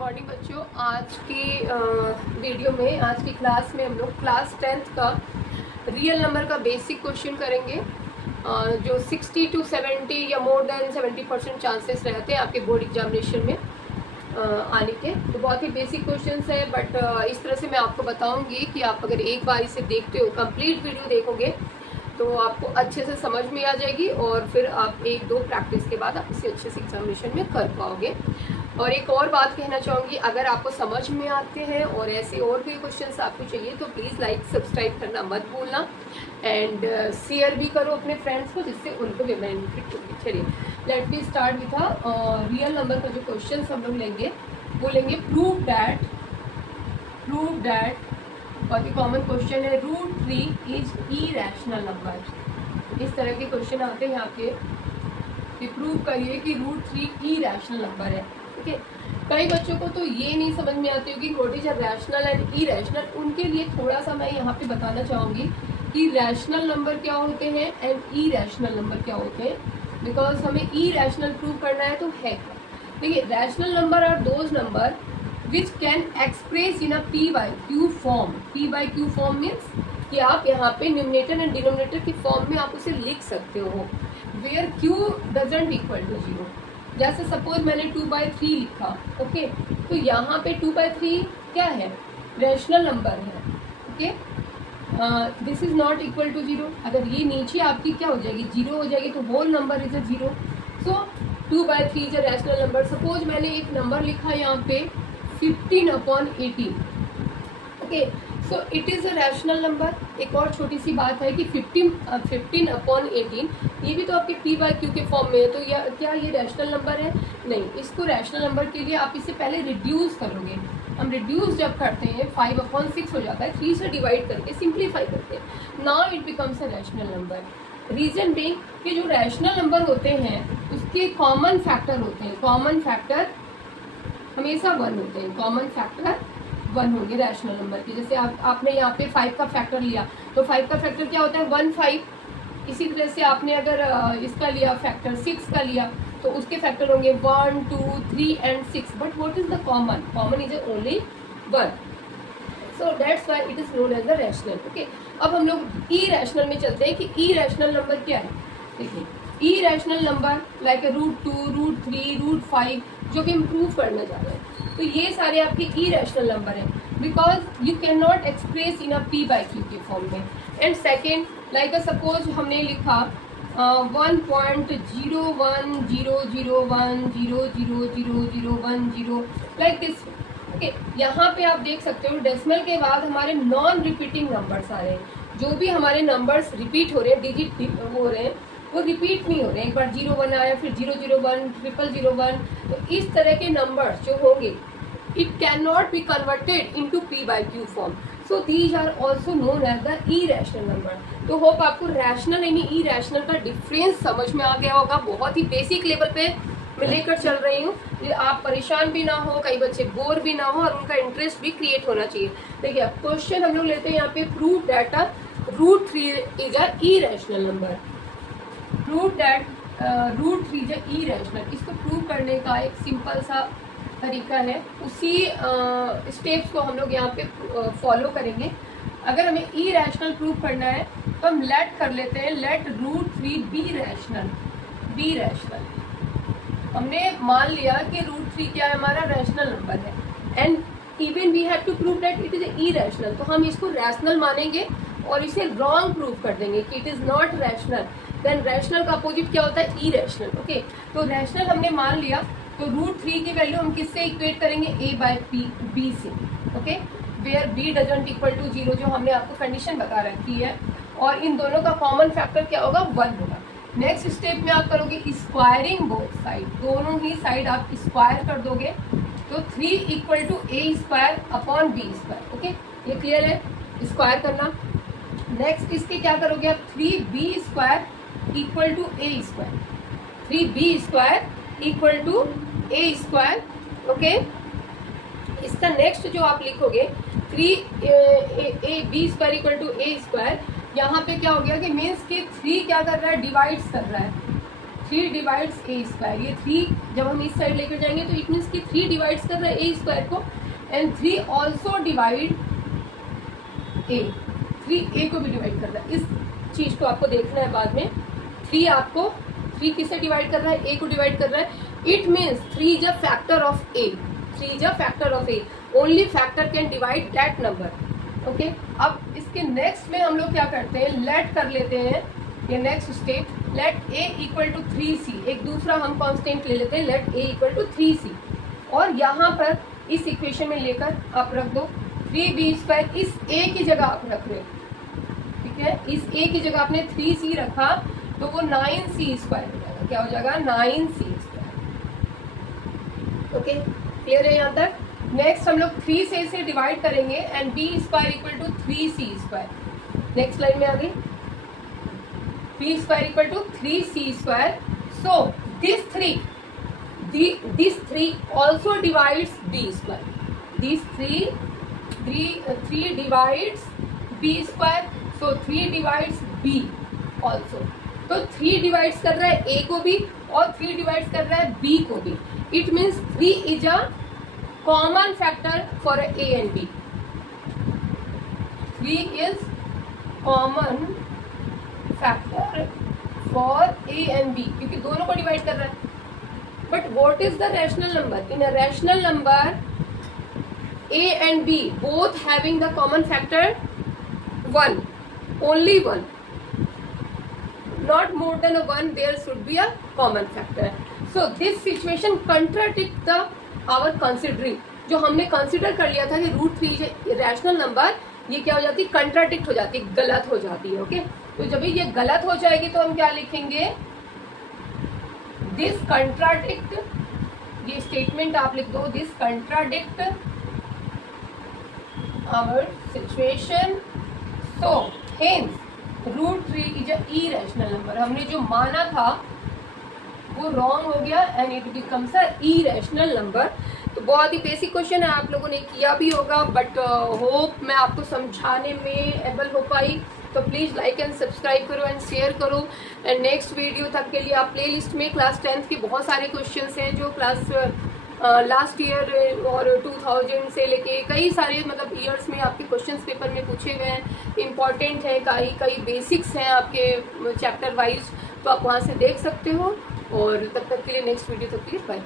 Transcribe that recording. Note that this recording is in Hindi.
मॉर्निंग बच्चों। आज की वीडियो में, आज की क्लास में हम लोग क्लास 10th का रियल नंबर का बेसिक क्वेश्चन करेंगे। जो 60 to 70 या मोर देन 70% चांसेस रहते हैं आपके बोर्ड एग्जामिनेशन में आने के। तो बहुत ही बेसिक क्वेश्चंस है, बट इस तरह से मैं आपको बताऊंगी कि आप अगर एक बार इसे देखते हो, कंप्लीट वीडियो देखोगे तो आपको अच्छे से समझ में आ जाएगी और फिर आप एक दो प्रैक्टिस के बाद आप इसे अच्छे से एग्जामिनेशन में कर पाओगे। और एक और बात कहना चाहूँगी, अगर आपको समझ में आते हैं और ऐसे और भी क्वेश्चंस आपको चाहिए तो प्लीज़ लाइक सब्सक्राइब करना मत भूलना एंड शेयर भी करो अपने फ्रेंड्स को, जिससे उनको भी बेनिफिट होगी। चलिए let me start with real number का जो क्वेश्चन हम लोग लेंगे वो लेंगे प्रूव दैट बहुत ही कॉमन क्वेश्चन है, √3 इज इरेशनल नंबर। इस तरह के क्वेश्चन आते हैं आपके कि प्रूव करिए कि √3 इरेशनल नंबर है। ठीक है, कई बच्चों को तो ये नहीं समझ में आती होगी what is rational and irrational. उनके लिए थोड़ा सा मैं यहाँ पे बताना चाहूँगी कि रैशनल नंबर क्या होते हैं एंड इरेशनल नंबर क्या होते हैं, बिकॉज हमें इरेशनल प्रूव करना है तो है क्या। देखिए, rational number are those number which can express in a p/q form. p/q form means कि आप यहाँ पे न्यूमरेटर एंड डिनोमिनेटर की फॉर्म में आप उसे लिख सकते हो, where q doesn't equal to 0। जैसे सपोज मैंने 2/3 लिखा, ओके, तो यहाँ पे 2/3 क्या है, रैशनल नंबर है। Okay, this is not equal to 0। अगर ये नीचे आपकी क्या हो जाएगी, 0 हो जाएगी, तो whole number is a 0। So 2/3 is a rational number. Suppose मैंने एक नंबर लिखा यहाँ पे 15/18। Okay, so it is a rational number. एक और छोटी सी बात है कि 15/18 ये भी तो आपके p/q के फॉर्म में है, तो क्या ये रैशनल नंबर है? नहीं, इसको रैशनल नंबर के लिए आप इसे पहले रिड्यूस करोगे। हम रिड्यूस जब करते हैं 5/6 हो जाता है, 3 से डिवाइड करके सिंप्लीफाई करते हैं, now it becomes a rational number. Reason being कि जो रैशनल नंबर होते हैं उसके कॉमन फैक्टर होते हैं, कॉमन फैक्टर हमेशा 1 होते हैं, कॉमन फैक्टर 1 होंगे रैशनल नंबर के। जैसे आपने यहाँ पे 5 का फैक्टर लिया तो 5 का फैक्टर क्या होता है, 1 5। इसी तरह से आपने अगर इसका लिया फैक्टर 6 का लिया तो उसके फैक्टर होंगे 1 2 3 and 6। But what is the common? Common is only 1, so that's why it is known as the rational. Okay, अब हम लोग इरेशनल में चलते हैं कि इरेशनल नंबर क्या है। देखिए, इरेशनल नंबर लाइक √2 √3 √5 जो भी हम प्रूव करना चाह रहे हैं, तो ये सारे आपके इरेशनल नंबर हैं, because you can not express in a p/q के फॉर्म में। एंड सेकेंड, लाइक सपोज हमने लिखा 1.0100100010 लाइक दिस। ओके, यहाँ पे आप देख सकते हो डेसिमल के बाद हमारे नॉन रिपीटिंग नंबर्स आ रहे हैं। जो भी हमारे नंबर्स रिपीट हो रहे हैं, डिजिट हो रहे हैं, वो रिपीट नहीं हो रहे हैं। एक बार 01 आया, फिर 001 0001। तो इस तरह के नंबर्स जो होंगे, it can not be converted into p/q form, so these are also known as the irrational number. तो होप आपको रैशनल यानी इरेशनल का डिफरेंस समझ में आ गया होगा। बहुत ही बेसिक लेवल पे मैं लेकर चल रही हूँ, आप परेशान भी ना हो, कई बच्चे बोर भी ना हो और उनका इंटरेस्ट भी क्रिएट होना चाहिए। देखिए, अब क्वेश्चन हम लोग लेते हैं यहाँ पे, prove that √3 is a irrational number. Prove that √3 is a irrational. इसको प्रूव करने का एक सिंपल सा तरीका है, उसी स्टेप्स को हम लोग यहाँ पे फॉलो करेंगे। अगर हमें इरेशनल प्रूव करना है तो हम लेट कर लेते हैं, लेट √3 बी रैशनल। हमने मान लिया कि √3 क्या है, हमारा रैशनल नंबर है, and even we have to prove that it is irrational. तो हम इसको रैशनल मानेंगे और इसे रॉन्ग प्रूव कर देंगे कि it is not rational. Then rational का अपोजिट क्या होता है, इरेशनल। ओके, तो रैशनल हमने मान लिया, तो √3 की वैल्यू हम किससे इक्वेट करेंगे, a/b से। Okay, where b doesn't equal to 0, जो हमने आपको कंडीशन बता रखी है, और इन दोनों का कॉमन फैक्टर क्या होगा, 1 होगा। नेक्स्ट स्टेप में आप करोगे स्क्वायरिंग बोथ साइड, दोनों ही साइड आप स्क्वायर कर दोगे, तो 3 इक्वल टू a²/b²। ओके, ये क्लियर है, स्क्वायर करना। नेक्स्ट इसके क्या करोगे आप, 3b² equal to a², 3b² equal to a²। Okay, इसका नेक्स्ट जो आप लिखोगे 3ab² इक्वल टू a², यहाँ पे क्या हो गया कि मीन्स कि 3 क्या कर रहा है, डिवाइड्स कर रहा है। 3 डिवाइड्स ए स्क्वायर, ये 3 जब हम इस साइड लेकर जाएंगे तो इट मीन्स कि 3 डिवाइड्स कर रहा है ए स्क्वायर को, एंड 3 ऑल्सो डिवाइड ए, 3 ए को भी डिवाइड कर रहा है। इस चीज को आपको देखना है बाद में। 3 किससे डिवाइड कर रहा है, ए को डिवाइड कर रहा है। It means 3 is a factor of A, 3 is a factor of A, only factor can divide that number. Okay, अब इसके नेक्स्ट में हम लोग क्या करते हैं, लेट कर लेते हैं, ये next step, let a equal to 3c, एक दूसरा हम कांस्टेंट ले लेते हैं, late a equal to 3c, और यहाँ पर इस इक्वेशन में लेकर आप रख दो 3b², इस a की जगह आप रख रहे, ठीक है, इस a की जगह आपने 3c रखा तो वो 9c² हो जाएगा, क्या हो जाएगा 9c²। ओके, क्लियर है यहाँ तक। नेक्स्ट हम लोग 3 से डिवाइड करेंगे and b² equal to 3c²। Next line में आ गई, b² equal to 3c²। So this 3 also divides b², these 3 divides b², so 3 divides b also, तो 3 डिवाइड्स कर रहा है a को भी और 3 डिवाइड्स कर रहा है b को भी। It means 3 is a common factor for a and b, 3 is common factor for a and b, क्योंकि दोनों को डिवाइड कर रहा है। But what is the rational number, in a rational number a and b both having the common factor 1, only 1, not more than a 1, there should be a common factor. So this situation contradict the our considering, जो हमने कंसिडर कर लिया था कि √3 रैशनल नंबर, ये क्या हो जाती है, कंट्राडिक्ट हो जाती है, गलत हो जाती है। ओके, तो जब ये गलत हो जाएगी तो हम क्या लिखेंगे, दिस कंट्राडिक्ट, ये स्टेटमेंट आप लिख दो, this contradict our situation, so hence √3 is a irrational number। हमने जो माना था वो रॉन्ग हो गया and it becomes a irrational number. तो बहुत ही बेसिक क्वेश्चन है, आप लोगों ने किया भी होगा, बट होप मैं आपको समझाने में एबल हो पाई। तो प्लीज़ लाइक एंड सब्सक्राइब करो एंड शेयर करो, एंड नेक्स्ट वीडियो तक के लिए आप प्लेलिस्ट में क्लास 10th के बहुत सारे क्वेश्चंस हैं जो क्लास लास्ट ईयर और 2000 से लेके कई सारे मतलब ईयर्स में आपके क्वेश्चंस पेपर में पूछे गए हैं, इम्पॉर्टेंट हैं, कई बेसिक्स हैं आपके चैप्टर वाइज, तो आप वहाँ से देख सकते हो। और तब तक के लिए, नेक्स्ट वीडियो तक के लिए बाय।